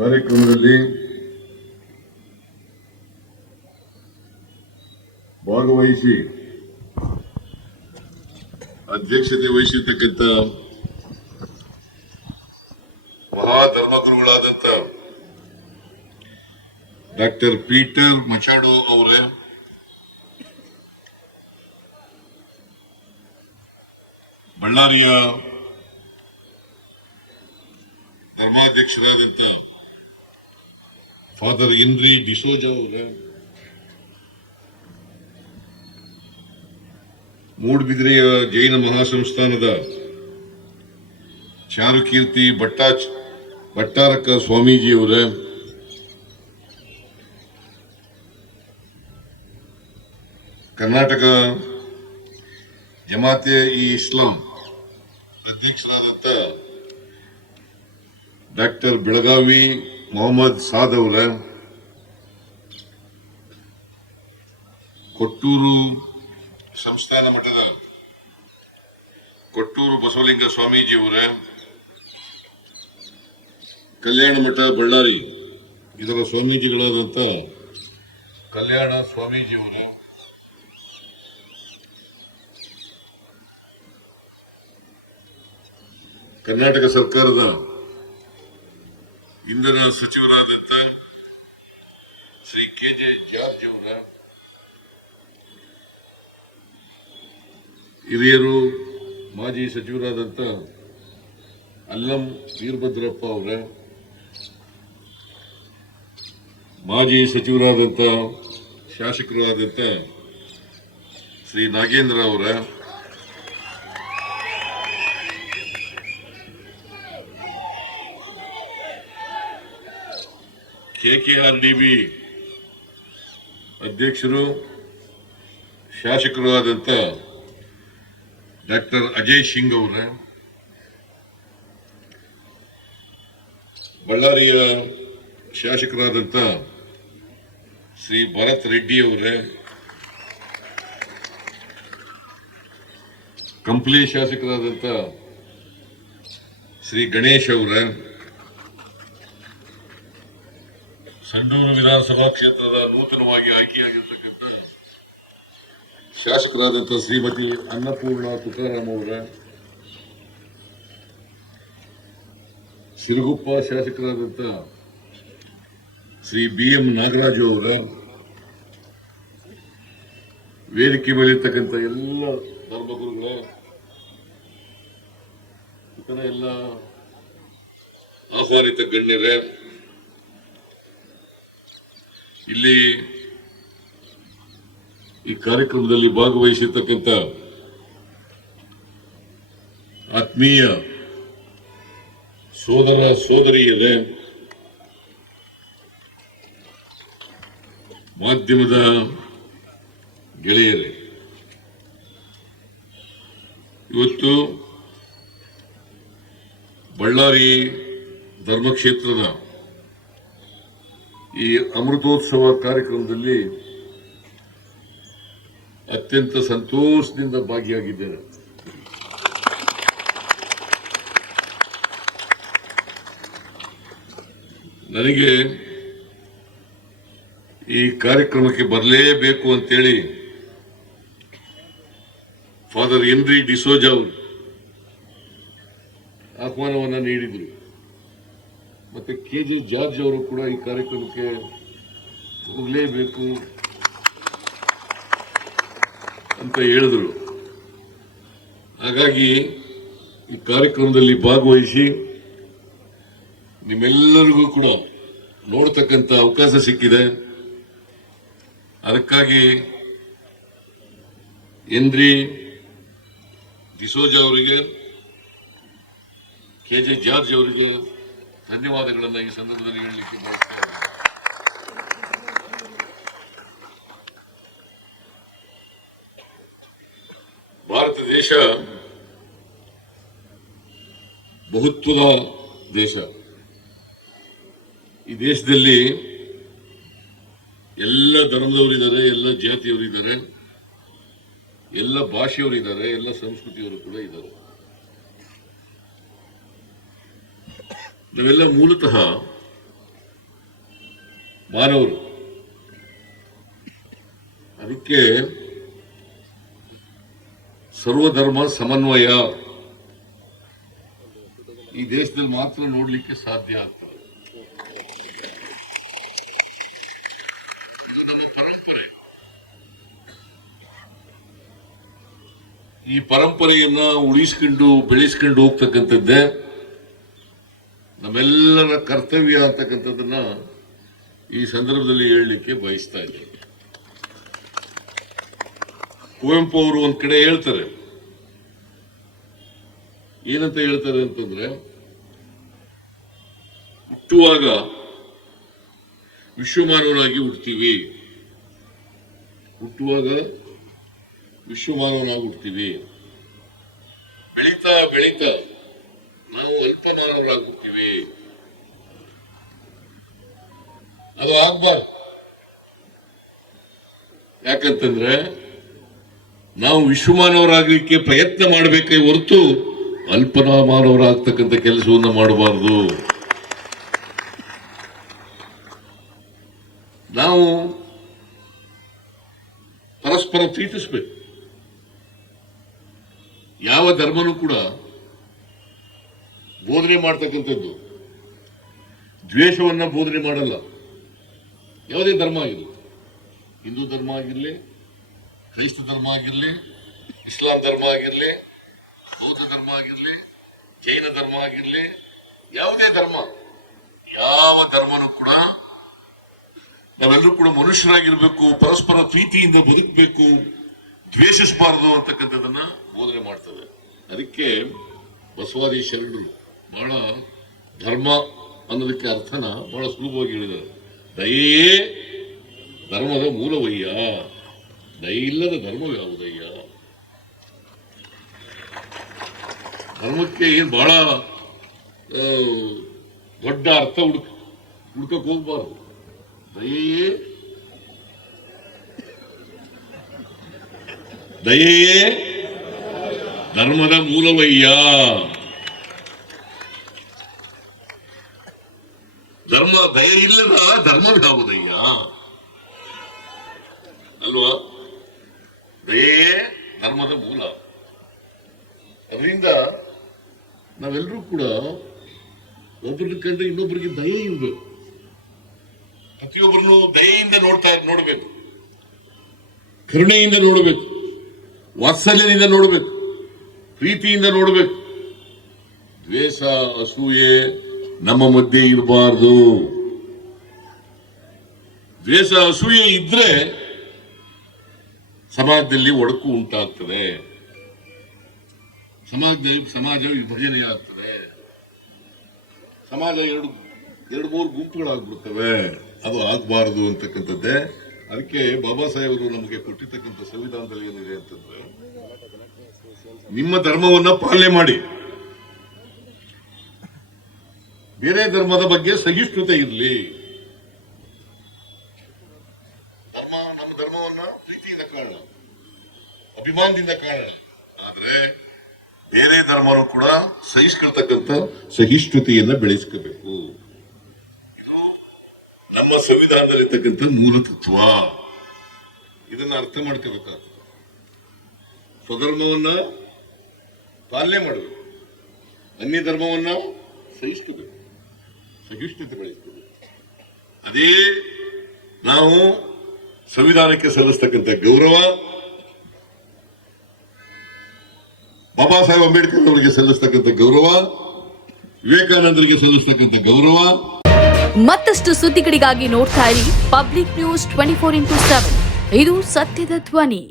ಕಾರ್ಯಕ್ರಮದಲ್ಲಿ ಭಾಗವಹಿಸಿ ಅಧ್ಯಕ್ಷತೆ ವಹಿಸಿರ್ತಕ್ಕಂಥ ಮಹಾಧರ್ಮಗುರುಗಳಾದಂಥ ಡಾಕ್ಟರ್ ಪೀಟರ್ ಮಚಾಡೋ ಅವರೇ, ಬಳ್ಳಾರಿಯ ಧರ್ಮಾಧ್ಯಕ್ಷರಾದಂಥ ಫಾದರ್ ಹೆನ್ರಿ ಡಿಸೋಜಾ ಅವರೇ, ಮೂಡಬಿದಿರೆಯ ಜೈನ ಮಹಾಸಂಸ್ಥಾನದ ಚಾರುಕೀರ್ತಿ ಭಟ್ಟಾರಕ ಸ್ವಾಮೀಜಿಯವರೇ, ಕರ್ನಾಟಕ ಜಮಾತೆ ಇ ಇಸ್ಲಾಂ ಅಧ್ಯಕ್ಷರಾದಂಥ ಡಾಕ್ಟರ್ ಬೆಳಗಾವಿ ಮೊಹಮ್ಮದ್ ಸಾದ್ ಅವರ, ಕೊಟ್ಟೂರು ಸಂಸ್ಥಾನ ಮಠದ ಕೊಟ್ಟೂರು ಬಸವಲಿಂಗ ಸ್ವಾಮೀಜಿಯವರ, ಕಲ್ಯಾಣ ಮಠ ಬಳ್ಳಾರಿ ಇದರ ಸ್ವಾಮೀಜಿಗಳಾದಂಥ ಕಲ್ಯಾಣ ಸ್ವಾಮೀಜಿಯವರ, ಕರ್ನಾಟಕ ಸರ್ಕಾರದ ಇಂಧನ ಸಚಿವರಾದಂಥ ಶ್ರೀ ಕೆಜೆ ಜಾರ್ಜ್ ಅವರ, ಹಿರಿಯರು ಮಾಜಿ ಸಚಿವರಾದಂಥ ಅಲ್ಲಂ ವೀರಭದ್ರಪ್ಪ ಅವರ, ಮಾಜಿ ಸಚಿವರಾದಂಥ ಶಾಸಕರಾದಂಥ ಶ್ರೀ ನಾಗೇಂದ್ರ ಅವರ, KKRDB ಅಧ್ಯಕ್ಷರು ಶಾಸಕರು ಆದಂಥ ಡಾಕ್ಟರ್ ಅಜಯ್ ಸಿಂಗ್ ಅವರ, ಬಳ್ಳಾರಿಯ ಶಾಸಕರಾದಂಥ ಶ್ರೀ ಭರತ್ ರೆಡ್ಡಿ ಅವರ, ಕಂಪ್ಲಿ ಶಾಸಕರಾದಂಥ ಶ್ರೀ ಗಣೇಶ್ ಅವರ, ಸಂಡೂರು ವಿಧಾನಸಭಾ ಕ್ಷೇತ್ರದ ನೂತನವಾಗಿ ಆಯ್ಕೆಯಾಗಿರ್ತಕ್ಕಂಥ ಶಾಸಕರಾದಂಥ ಶ್ರೀಮತಿ ಅನ್ನಪೂರ್ಣ ತುಕಾರಾಮ್ ಅವರ, ಸಿರುಗುಪ್ಪ ಶಾಸಕರಾದಂಥ ಶ್ರೀ BM ನಾಗರಾಜು ಅವರ, ವೇದಿಕೆ ಮೇಲಿರ್ತಕ್ಕಂಥ ಎಲ್ಲ ಧರ್ಮಗುರುಗಳ ಇತರ ಎಲ್ಲ ಆಹ್ವಾನಿತ ಗಣ್ಯರೇ, ಇಲ್ಲಿ ಈ ಕಾರ್ಯಕ್ರಮದಲ್ಲಿ ಭಾಗವಹಿಸಿರ್ತಕ್ಕಂಥ ಆತ್ಮೀಯ ಸೋದರ ಸೋದರಿಯರೇ, ಮಾಧ್ಯಮದ ಗೆಳೆಯರೇ, ಇವತ್ತು ಬಳ್ಳಾರಿ ಧರ್ಮಕ್ಷೇತ್ರದ ಈ ಅಮೃತೋತ್ಸವ ಕಾರ್ಯಕ್ರಮದಲ್ಲಿ ಅತ್ಯಂತ ಸಂತೋಷದಿಂದ ಭಾಗಿಯಾಗಿದ್ದೇನೆ. ನನಗೆ ಈ ಕಾರ್ಯಕ್ರಮಕ್ಕೆ ಬರಲೇಬೇಕು ಅಂತೇಳಿ ಫಾದರ್ ಹೆನ್ರಿ ಡಿಸೋಜಾ ಅವರು ಆಹ್ವಾನವನ್ನು ನೀಡಿದರು. ಮತ್ತೆ KJ ಜಾರ್ಜ್ ಅವರು ಕೂಡ ಈ ಕಾರ್ಯಕ್ರಮಕ್ಕೆ ಹೋಗಲೇಬೇಕು ಅಂತ ಹೇಳಿದರು. ಹಾಗಾಗಿ ಈ ಕಾರ್ಯಕ್ರಮದಲ್ಲಿ ಭಾಗವಹಿಸಿ ನಿಮ್ಮೆಲ್ಲರಿಗೂ ಕೂಡ ನೋಡ್ತಕ್ಕಂಥ ಅವಕಾಶ ಸಿಕ್ಕಿದೆ. ಅದಕ್ಕಾಗಿ ಹೆನ್ರಿ ಡಿಸೋಜಾ ಅವರಿಗೆ, KJ ಜಾರ್ಜ್ ಅವರಿಗೆ ಧನ್ಯವಾದಗಳನ್ನು ಈ ಸಂದರ್ಭದಲ್ಲಿ ಹೇಳಲಿಕ್ಕೆ ಬಯಸ್ತೇನೆ. ಭಾರತ ದೇಶ ಬಹುತ್ವದ ದೇಶ. ಈ ದೇಶದಲ್ಲಿ ಎಲ್ಲ ಧರ್ಮದವರಿದ್ದಾರೆ, ಎಲ್ಲ ಜಾತಿಯವರಿದ್ದಾರೆ, ಎಲ್ಲ ಭಾಷೆಯವರಿದ್ದಾರೆ, ಎಲ್ಲ ಸಂಸ್ಕೃತಿಯವರು ಕೂಡ ಇದ್ದಾರೆ. ನಾವೆಲ್ಲ ಮೂಲತಃ ಮಾನವರು. ಅದಕ್ಕೆ ಸರ್ವಧರ್ಮ ಸಮನ್ವಯ ಈ ದೇಶದಲ್ಲಿ ಮಾತ್ರ ನೋಡ್ಲಿಕ್ಕೆ ಸಾಧ್ಯ ಆಗ್ತದೆ. ಇದು ನಮ್ಮ ಪರಂಪರೆ. ಈ ಪರಂಪರೆಯನ್ನ ಉಳಿಸ್ಕೊಂಡು ಬೆಳೆಸ್ಕೊಂಡು ಹೋಗ್ತಕ್ಕಂಥದ್ದೇ ನಮ್ಮೆಲ್ಲರ ಕರ್ತವ್ಯ ಅಂತಕ್ಕಂಥದ್ದನ್ನ ಈ ಸಂದರ್ಭದಲ್ಲಿ ಹೇಳಲಿಕ್ಕೆ ಬಯಸ್ತಾ ಇದ್ದೇನೆ. ಕುವೆಂಪು ಅವರು ಒಂದ್ ಕಡೆ ಹೇಳ್ತಾರೆ, ಏನಂತ ಹೇಳ್ತಾರೆ ಅಂತಂದ್ರೆ, ಹುಟ್ಟುವಾಗ ವಿಶ್ವಮಾನವನಾಗಿ ಹುಡ್ತೀವಿ, ಹುಟ್ಟುವಾಗ ವಿಶ್ವಮಾನವನಾಗಿ ಹುಡ್ತೀವಿ, ಬೆಳೀತಾ ಬೆಳೀತಾ ನಾವು ಅಲ್ಪಮಾನವರಾಗಿ ಹುಡ್ತೀವಿ. ಅದು ಆಗ್ಬಾರ್ದು. ಯಾಕಂತಂದ್ರೆ ನಾವು ವಿಶ್ವಮಾನವರಾಗಲಿಕ್ಕೆ ಪ್ರಯತ್ನ ಮಾಡಬೇಕೇ ಹೊರತು ಅಲ್ಪಮಾನವರಾಗ್ತಕ್ಕಂಥ ಕೆಲಸವನ್ನು ಮಾಡಬಾರದು. ನಾವು ಪರಸ್ಪರ ಪ್ರೀತಿಸಬೇಕು. ಯಾವ ಧರ್ಮನೂ ಕೂಡ ಬೋಧನೆ ಮಾಡ್ತಕ್ಕಂಥದ್ದು ದ್ವೇಷವನ್ನ ಬೋಧನೆ ಮಾಡಲ್ಲ. ಯಾವುದೇ ಧರ್ಮ ಆಗಿರಲಿ, ಹಿಂದೂ ಧರ್ಮ ಆಗಿರಲಿ, ಕ್ರೈಸ್ತ ಧರ್ಮ ಆಗಿರಲಿ, ಇಸ್ಲಾಂ ಧರ್ಮ ಆಗಿರಲಿ, ಬೌದ್ಧ ಧರ್ಮ ಆಗಿರಲಿ, ಜೈನ ಧರ್ಮ ಆಗಿರಲಿ, ಯಾವುದೇ ಧರ್ಮ, ಯಾವ ಧರ್ಮನೂ ಕೂಡ ನಾವೆಲ್ಲರೂ ಕೂಡ ಮನುಷ್ಯರಾಗಿರ್ಬೇಕು, ಪರಸ್ಪರ ಪ್ರೀತಿಯಿಂದ ಬದುಕಬೇಕು, ದ್ವೇಷಿಸಬಾರದು ಅಂತಕ್ಕಂಥದ್ದನ್ನ ಬೋಧನೆ ಮಾಡ್ತದೆ. ಅದಕ್ಕೆ ಬಸವಾದಿ ಶರಣರು ಬಹಳ ಧರ್ಮ ಅನ್ನೋದಕ್ಕೆ ಅರ್ಥನ ಬಹಳ ಸುಲಭವಾಗಿ ಹೇಳಿದ್ದಾರೆ. ದಯೆಯೇ ಧರ್ಮದ ಮೂಲವಯ್ಯ, ದಯೆ ಇಲ್ಲದ ಧರ್ಮ ಯಾವುದಯ್ಯ. ಧರ್ಮಕ್ಕೆ ಏನು ಬಹಳ ದೊಡ್ಡ ಅರ್ಥ ಹುಡ್ಕಕ್ ಹೋಗ್ಬಾರ್ದು. ದಯೆಯೇ ಧರ್ಮದ ಮೂಲವಯ್ಯ. ಧರ್ಮ ದಯೆ ಇಲ್ಲದ ಧರ್ಮ ಯಾವುದಯ್ಯ ಅಲ್ವಾ? ದಯೆಯೇ ಧರ್ಮದ ಮೂಲ. ಅದರಿಂದ ನಾವೆಲ್ಲರೂ ಕೂಡ ಒಬ್ಬರನ್ನ ಕಂಡ್ರೆ ಇನ್ನೊಬ್ಬರಿಗೆ ದಯೆ ಇರಬೇಕು. ಪ್ರತಿಯೊಬ್ಬರನ್ನು ದಯೆಯಿಂದ ನೋಡಬೇಕು, ಕರುಣೆಯಿಂದ ನೋಡಬೇಕು, ವಾತ್ಸಲ್ಯದಿಂದ ನೋಡಬೇಕು, ಪ್ರೀತಿಯಿಂದ ನೋಡಬೇಕು. ದ್ವೇಷ ಅಸೂಯೆ ನಮ್ಮ ಮಧ್ಯೆ ಇರಬಾರದು. ದ್ವೇಷ ಅಸೂಯೆ ಇದ್ರೆ ಸಮಾಜದಲ್ಲಿ ಒಡಕು ಉಂಟಾಗ್ತದೆ, ಸಮಾಜ ವಿಭಜನೆ ಆಗ್ತದೆ, ಸಮಾಜ ಎರಡು ಮೂರು ಗುಂಪುಗಳಾಗ್ಬಿಡ್ತವೆ. ಅದು ಆಗ್ಬಾರದು ಅಂತಕ್ಕಂಥದ್ದೇ. ಅದಕ್ಕೆ ಬಾಬಾ ಸಾಹೇಬರು ನಮಗೆ ಕೊಟ್ಟಿರ್ತಕ್ಕಂಥ ಸಂವಿಧಾನದಲ್ಲಿ ಏನಿದೆ ಅಂತಂದ್ರೆ, ನಿಮ್ಮ ಧರ್ಮವನ್ನ ಪಾಲನೆ ಮಾಡಿ, ಬೇರೆ ಧರ್ಮದ ಬಗ್ಗೆ ಸಹಿಷ್ಣುತೆ ಇರಲಿ. ನಮ್ಮ ಧರ್ಮವನ್ನ ಪ್ರೀತಿಯಿಂದ ಕಾಣೋಣ, ಅಭಿಮಾನದಿಂದ ಕಾಣೋಣ. ಆದ್ರೆ ಬೇರೆ ಧರ್ಮನೂ ಕೂಡ ಸಹಿಸ್ಕೊಳ್ತಕ್ಕಂಥ ಸಹಿಷ್ಣುತೆಯನ್ನ ಬೆಳೆಸ್ಕೋಬೇಕು. ಇದು ನಮ್ಮ ಸಂವಿಧಾನದಲ್ಲಿರ್ತಕ್ಕಂಥ ಮೂಲ ತತ್ವ. ಇದನ್ನ ಅರ್ಥ ಮಾಡ್ಕೋಬೇಕಾಗ್ತದೆ. ಸ್ವಧರ್ಮವನ್ನ ಪಾಲನೆ ಮಾಡಬೇಕು, ಅನ್ಯ ಧರ್ಮವನ್ನ ಸಹಿಸ್ಕೋಬೇಕು, ಸಹಿಷ್ಣುತೆ ಬೆಳೆಸ್ಕೋಬೇಕು. ಅದೇ ನಾವು ಸಂವಿಧಾನಕ್ಕೆ ಸಲ್ಲಿಸ್ತಕ್ಕಂಥ ಗೌರವ, ಬಾಬಾ ಸಾಹೇಬ್ ಅಂಬೇಡ್ಕರ್ ಅವರಿಗೆ ಸಲ್ಲಿಸ್ತಕ್ಕಂಥ ಗೌರವ, ವಿವೇಕಾನಂದರಿಗೆ ಸಲ್ಲಿಸ್ತಕ್ಕಂಥ ಗೌರವ. ಮತ್ತಷ್ಟು ಸುದ್ದಿಗಳಿಗಾಗಿ ನೋಡ್ತಾ ಇರಿ ಪಬ್ಲಿಕ್ ನ್ಯೂಸ್ 24x7. ಇದು ಸತ್ಯದ ಧ್ವನಿ.